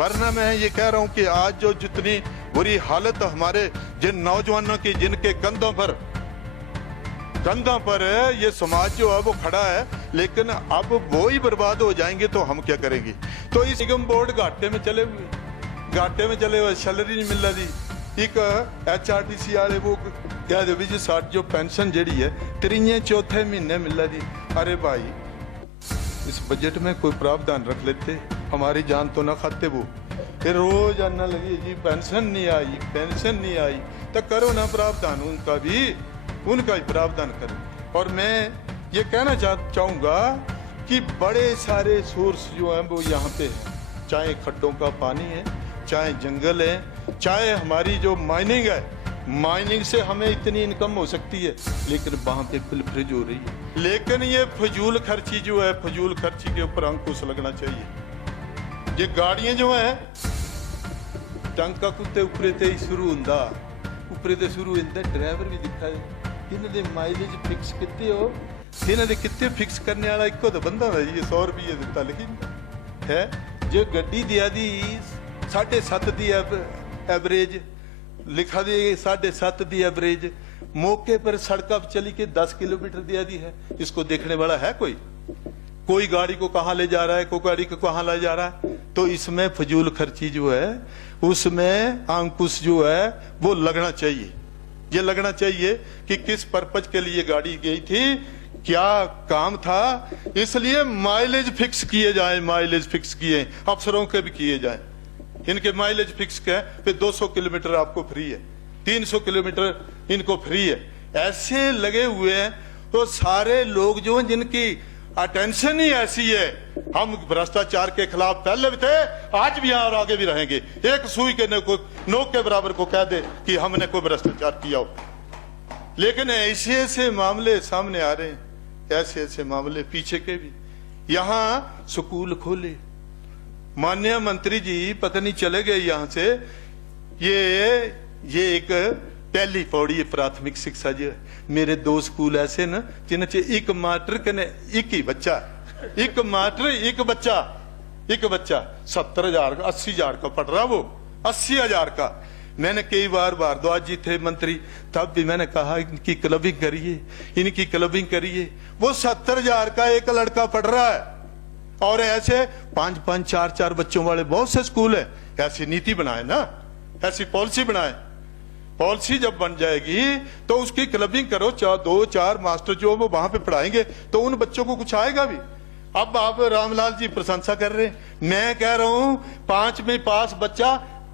वरना मैं ये कह रहा हूं कि आज जो जितनी बुरी हालत हमारे जिन नौजवानों की, जिनके कंधों पर ये समाज जो है वो खड़ा है, लेकिन अब वो ही बर्बाद हो जाएंगे तो हम क्या करेंगे। तो इस निगम बोर्ड घाटे में चले हुए सैलरी नहीं मिल रही। एक HRTC वाले वो कह दो भी जी साठ जो पेंशन जड़ी है 3-4 महीने मिल रही। अरे भाई इस बजट में कोई प्रावधान रख लेते, हमारी जान तो ना खाते वो। फिर रोज आना लगी जी पेंशन नहीं आई, तो करो ना प्रावधान उनका ही प्रावधान करो। और मैं ये कहना चाहूँगा कि बड़े सारे सोर्स जो हैं वो यहाँ पे हैं, चाहे खड्डों का पानी है, चाहे जंगल है, चाहे हमारी जो माइनिंग है, माइनिंग से हमें इतनी इनकम हो सकती है, लेकिन वहाँ पे पिलफरेज हो रही है। लेकिन ये फजूल खर्ची जो है, फजूल खर्ची के ऊपर अंकुश लगना चाहिए। ये गाड़ियाँ जो हैं टंका कुत्ते उपरे ते शुरू होता, ड्राइवर भी दिखा है इन्होंने माइलेज फिक्स कितने हो, इन्होंने कितने फिक्स करने वाला एक तो बंदा था जी 100 रुपये दिता, लेकिन है जो गड्डी दिया दी 7.5 दी एवरेज लिखा दी 7.5 दी एवरेज, मौके पर सड़क पर चली के 10 किलोमीटर दिया दी है। इसको देखने वाला है कोई गाड़ी को कहाँ ले जा रहा है, कोई गाड़ी को कहाँ ले जा रहा है। तो इसमें फजूल खर्ची जो है उसमें अंकुश जो है वो लगना चाहिए। ये लगना चाहिए कि किस पर्पज के लिए गाड़ी गई थी, क्या काम था, इसलिए माइलेज फिक्स किए जाए, अफसरों के भी किए जाए। इनके माइलेज फिक्स के फिर 200 किलोमीटर आपको फ्री है, 300 किलोमीटर इनको फ्री है, ऐसे लगे हुए हैं। तो सारे लोग जो हैं जिनकी अटेंशन ही ऐसी है, हम भ्रष्टाचार के खिलाफ पहले भी थे, आज भी हैं और आगे भी रहेंगे। एक सुई के नोक के बराबर को कह दे कि हमने कोई भ्रष्टाचार किया हो, लेकिन ऐसे मामले सामने आ रहे हैं, ऐसे मामले पीछे के भी। यहाँ स्कूल खोले, माननीय मंत्री जी पता नहीं चले गए यहाँ से। ये एक पहली पौड़ी है प्राथमिक शिक्षा जो है। मेरे 2 स्कूल ऐसे न जिन्हें एक मास्टर कने एक बच्चा 70,000 का 80,000 का पढ़ रहा, वो 80,000 का। मैंने कई बार भारद्वाज जी थे मंत्री, तब भी मैंने कहा इनकी क्लबिंग करिए। वो 70,000 का एक लड़का पढ़ रहा है, और ऐसे 5-5, 4-4 बच्चों वाले बहुत से स्कूल है। ऐसी नीति बनाए ना, ऐसी पॉलिसी बनाए। पॉलिसी जब बन जाएगी तो उसकी क्लबिंग करो, 2-4 मास्टर जो वो वहां पे पढ़ाएंगे तो उन बच्चों को कुछ आएगा भी। अब आप रामलाल जी प्रशंसा कर रहे हैं, मैं कह रहा हूं 5 में पास बच्चा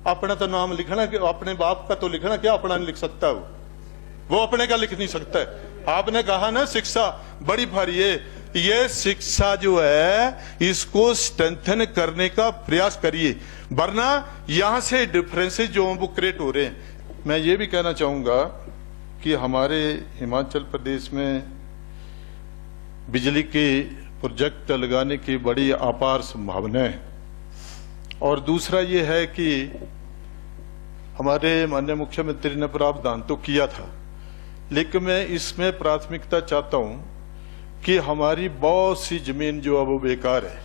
अपना तो नाम लिखना, अपने बाप का तो लिखना, क्या अपना नहीं लिख सकता, वो अपने का लिख नहीं सकता है। आपने कहा ना शिक्षा बड़ी भारी है, ये शिक्षा जो है इसको स्ट्रेंथन करने का प्रयास करिए, वरना यहां से डिफरेंसेस जो वो क्रिएट हो रहे हैं। मैं ये भी कहना चाहूंगा कि हमारे हिमाचल प्रदेश में बिजली के प्रोजेक्ट लगाने की बड़ी अपार संभावनाएं है। और दूसरा ये है कि हमारे माननीय मुख्यमंत्री ने प्रावधान तो किया था, लेकिन मैं इसमें प्राथमिकता चाहता हूं कि हमारी बहुत सी जमीन जो है वो बेकार है,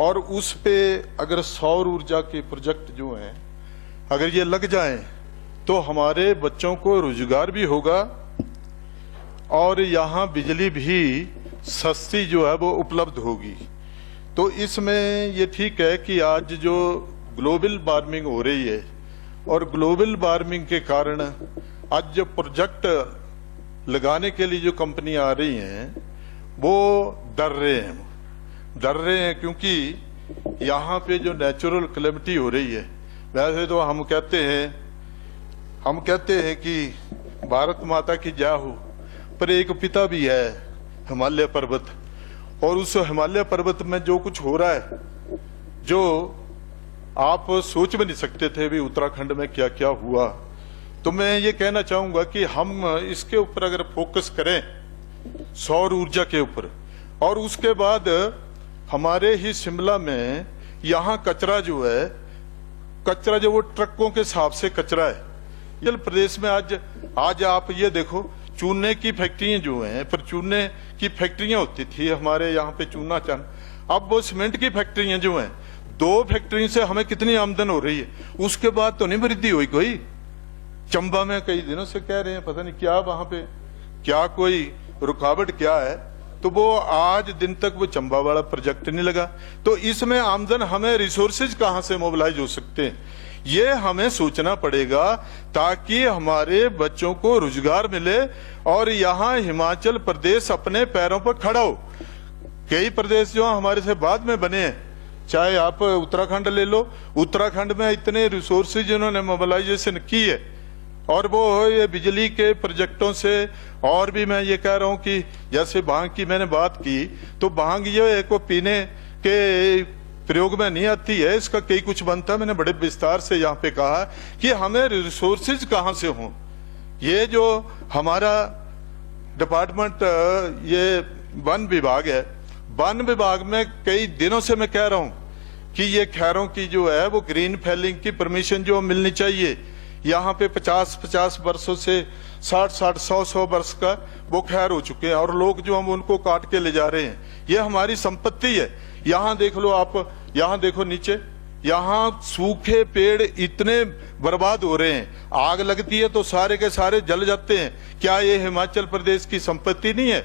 और उस पे अगर सौर ऊर्जा के प्रोजेक्ट जो हैं अगर ये लग जाएं तो हमारे बच्चों को रोजगार भी होगा, और यहाँ बिजली भी सस्ती जो है वो उपलब्ध होगी। तो इसमें ये ठीक है कि आज जो ग्लोबल वार्मिंग हो रही है, और ग्लोबल वार्मिंग के कारण आज जो प्रोजेक्ट लगाने के लिए जो कंपनी आ रही हैं वो डर रहे हैं क्योंकि यहाँ पे जो नेचुरल कैलेमिटी हो रही है। वैसे तो हम कहते हैं कि भारत माता की जय हो, पर एक पिता भी है हिमालय पर्वत, और उस हिमालय पर्वत में जो कुछ हो रहा है जो आप सोच भी नहीं सकते थे भी उत्तराखंड में क्या क्या हुआ। तो मैं ये कहना चाहूंगा कि हम इसके ऊपर अगर फोकस करें सौर ऊर्जा के ऊपर, और उसके बाद हमारे ही शिमला में यहाँ कचरा जो वो ट्रकों के हिसाब से कचरा है। ये प्रदेश में आज आप ये देखो, चूने की फैक्ट्रियां जो हैं, पर चूने की फैक्ट्रियां होती थी हमारे यहाँ पे चूना चन, अब वो सीमेंट की फैक्ट्रियां जो हैं 2 फैक्ट्री से हमें कितनी आमदन हो रही है, उसके बाद तो नहीं वृद्धि हुई कोई। चंबा में कई दिनों से कह रहे हैं, पता नहीं क्या वहां पे क्या कोई रुकावट क्या है, तो वो आज दिन तक वो चंबा वाला प्रोजेक्ट नहीं लगा। तो इसमें आमदन, हमें रिसोर्सेज कहां से मोबिलाइज हो सकते हैं, ये हमें सोचना पड़ेगा, ताकि हमारे बच्चों को रोजगार मिले और यहाँ हिमाचल प्रदेश अपने पैरों पर खड़ा हो। कई प्रदेश जो हमारे से बाद में बने हैं, चाहे आप उत्तराखंड ले लो, उत्तराखंड में इतने रिसोर्सेज इन्होंने मोबिलाइजेशन की है, और वो ये बिजली के प्रोजेक्टों से, और भी मैं ये कह रहा हूं कि जैसे भांग की मैंने बात की, तो भांग ये को पीने के प्रयोग में नहीं आती है, इसका कई कुछ बनता है। मैंने बड़े विस्तार से यहाँ पे कहा कि हमें रिसोर्सेज कहाँ से हों। ये जो हमारा डिपार्टमेंट, ये वन विभाग है, वन विभाग में कई दिनों से मैं कह रहा हूं कि ये खैरों की जो है वो ग्रीन फैलिंग की परमिशन जो मिलनी चाहिए। यहाँ पे 50-50 वर्षों से 60-60, 100-100 वर्ष का वो खैर हो चुके हैं, और लोग जो हम उनको काट के ले जा रहे हैं। ये हमारी संपत्ति है। यहाँ देख लो आप, यहाँ देखो नीचे, यहाँ सूखे पेड़ इतने बर्बाद हो रहे हैं, आग लगती है तो सारे के सारे जल जाते हैं। क्या ये हिमाचल प्रदेश की संपत्ति नहीं है?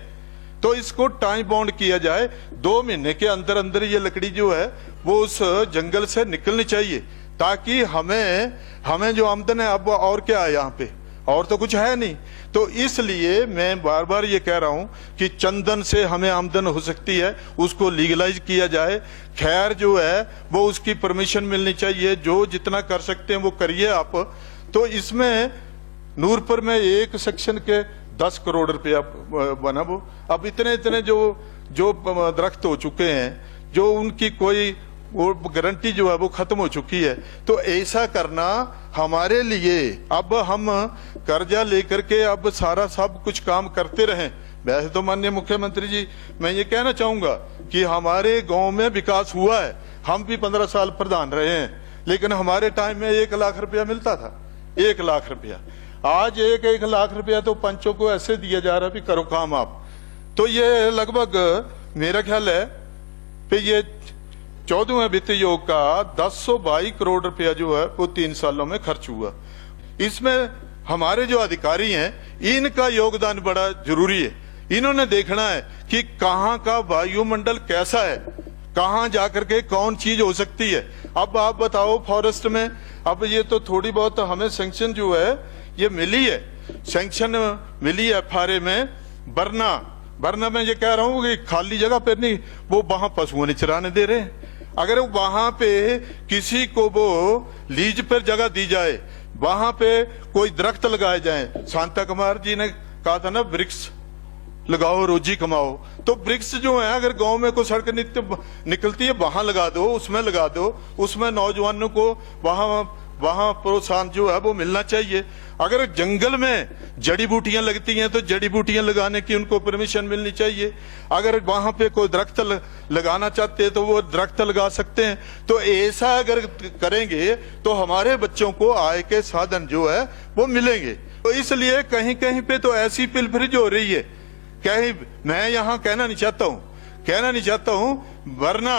तो इसको टाइम बाउंड किया जाए, 2 महीने के अंदर अंदर ये लकड़ी जो है वो उस जंगल से निकलनी चाहिए, ताकि हमें जो आमदन है, अब और क्या है यहाँ पे, और तो कुछ है नहीं। तो इसलिए मैं बार बार ये कह रहा हूं कि चंदन से हमें आमदन हो सकती है, उसको लीगलाइज किया जाए। खैर जो है वो उसकी परमिशन मिलनी चाहिए, जो जितना कर सकते हैं वो करिए आप। तो इसमें नूरपुर में एक सेक्शन के 10 करोड़ रुपया बना। वो अब इतने जो दरख्त हो चुके हैं, जो उनकी कोई वो गारंटी जो है वो खत्म हो चुकी है। तो ऐसा करना हमारे लिए, अब हम कर्जा लेकर के अब सारा सब कुछ काम करते रहें। वैसे तो माननीय मुख्यमंत्री जी, मैं ये कहना चाहूंगा कि हमारे गांव में विकास हुआ है। हम भी 15 साल प्रधान रहे हैं, लेकिन हमारे टाइम में 1 लाख रुपया मिलता था, 1 लाख रुपया। आज 1 लाख रुपया तो पंचों को ऐसे दिया जा रहा है, भी करो काम आप। तो ये लगभग मेरा ख्याल है कि ये 14वें वित्त योग का 1022 करोड़ रुपया जो है वो 3 सालों में खर्च हुआ। इसमें हमारे जो अधिकारी हैं, इनका योगदान बड़ा जरूरी है। इन्होंने देखना है कि कहाँ का वायुमंडल कैसा है, कहाँ जाकर के कौन चीज हो सकती है। अब आप बताओ, फॉरेस्ट में अब ये तो थोड़ी बहुत हमें सैंक्शन जो है ये मिली है, सैंक्शन मिली है FRA में। बरना मैं ये कह रहा हूँ कि खाली जगह पे नहीं, वो वहां पशुओं ने चराने दे रहे हैं। अगर वहां पे किसी को वो लीज पर जगह दी जाए, वहां पे कोई दरख्त लगाए जाए। शांता कुमार जी ने कहा था ना, वृक्ष लगाओ रोजी कमाओ। तो वृक्ष जो है, अगर गांव में कोई सड़क निकलती है, वहां लगा दो, उसमें लगा दो। उसमें नौजवानों को वहां प्रोत्साहन जो है वो मिलना चाहिए। अगर जंगल में जड़ी बूटियां लगती हैं तो जड़ी बूटियां लगाने की उनको परमिशन मिलनी चाहिए। अगर वहां पे कोई दरख्त लगाना चाहते हैं तो वो दरख्त लगा सकते हैं। तो ऐसा अगर करेंगे तो हमारे बच्चों को आय के साधन जो है वो मिलेंगे। तो इसलिए कहीं कहीं पे तो ऐसी पिलफरिज हो रही है, कहीं मैं यहाँ कहना नहीं चाहता हूँ, वरना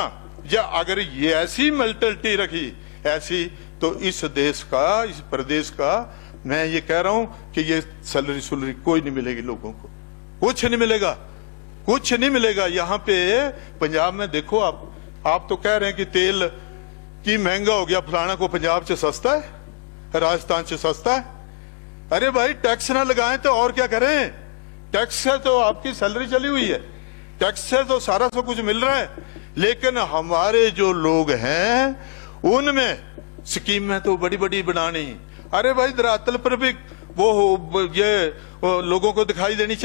या अगर ये ऐसी मेंटलिटी रखी ऐसी, तो इस देश का, इस प्रदेश का, मैं ये कह रहा हूं कि ये सैलरी कोई नहीं मिलेगी लोगों को, कुछ नहीं मिलेगा। यहाँ पे पंजाब में देखो, आप तो कह रहे हैं कि तेल की महंगा हो गया, फलाना को पंजाब से सस्ता है, राजस्थान से सस्ता है। अरे भाई, टैक्स ना लगाएं तो और क्या करें? टैक्स से तो आपकी सैलरी चली हुई है, टैक्स से तो सारा सब कुछ मिल रहा है। लेकिन हमारे जो लोग हैं उनमें स्कीमें तो बड़ी बड़ी बनानी। अरे भाई, धरातल पर भी वो लोगों को दिखाई देनी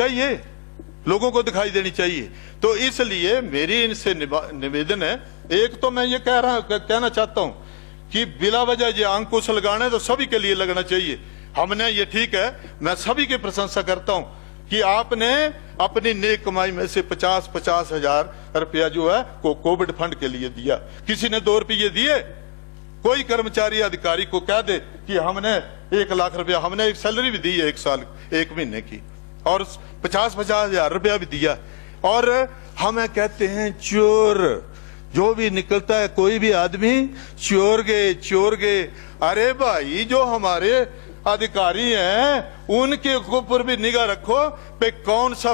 चाहिए, तो इसलिए मेरी इनसे निवेदन है। एक तो मैं ये कहना चाहता हूं कि बिला वजह ये अंकुश लगाना है तो सभी के लिए लगना चाहिए। हमने ये ठीक है, मैं सभी की प्रशंसा करता हूं कि आपने अपनी नेक कमाई में से 50-50 हजार रुपया जो है कोविड फंड के लिए दिया। किसी ने 2 रुपये दिए? कोई कर्मचारी अधिकारी को कह दे कि हमने 1 लाख रुपया, हमने एक सैलरी भी दी है 1 साल 1 महीने की, और 50-50 हजार रुपया भी दिया। और हमें कहते हैं चोर, जो भी निकलता है कोई भी आदमी चोर गए। अरे भाई जो हमारे अधिकारी हैं उनके ऊपर भी निगाह रखो पे कौन सा